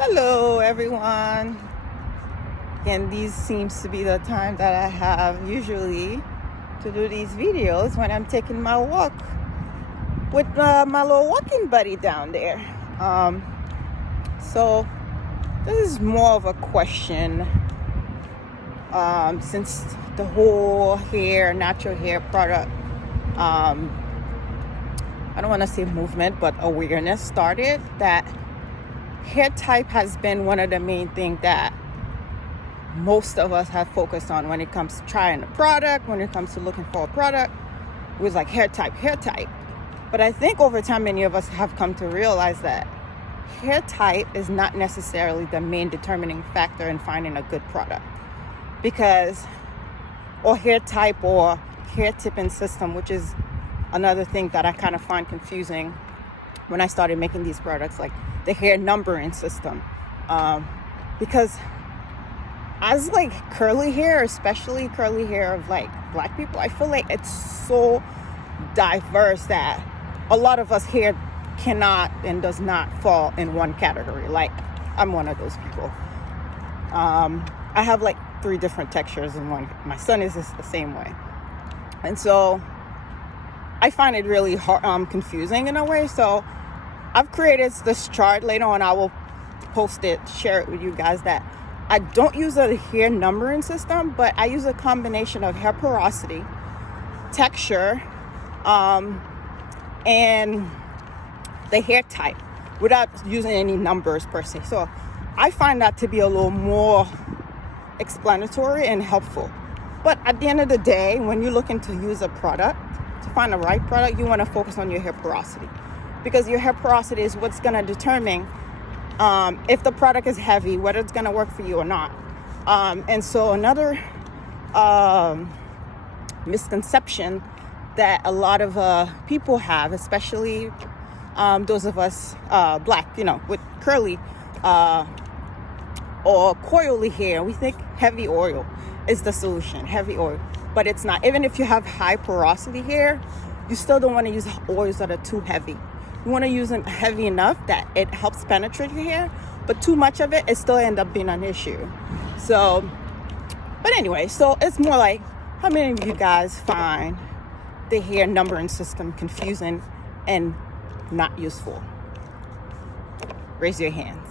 Hello everyone. Again, these seems to be the time that I have usually to do these videos when I'm taking my walk with my little walking buddy down there. So this is more of a question, since the whole natural hair product, I don't want to say movement, but awareness started, that hair type has been one of the main things that most of us have focused on when it comes to trying a product, when it comes to looking for a product. It was like hair type. But I think over time, many of us have come to realize that hair type is not necessarily the main determining factor in finding a good product. Or hair type or hair tipping system, which is another thing that I kind of find confusing when I started making these products, like the hair numbering system. Because as like curly hair, especially curly hair of like Black people, I feel like it's so diverse that a lot of us hair cannot and does not fall in one category. Like I'm one of those people. I have like 3 different textures in one. My son is just the same way. And so I find it really hard, confusing in a way. So I've created this chart. Later on, I will post it, share it with you guys, that I don't use a hair numbering system, but I use a combination of hair porosity, texture, and the hair type without using any numbers per se. So I find that to be a little more explanatory and helpful. But at the end of the day, when you're looking to use a product, to find the right product, you want to focus on your hair porosity, because your hair porosity is what's going to determine if the product is heavy, whether it's going to work for you or not. And so another misconception that a lot of people have, especially those of us Black, with curly or coily hair, we think heavy oil is the solution, heavy oil. But it's not. Even if you have high porosity hair, you still don't want to use oils that are too heavy. You want to use them heavy enough that it helps penetrate your hair, but too much of it still end up being an issue. So, but anyway, so it's more like, how many of you guys find the hair numbering system confusing and not useful? Raise your hands.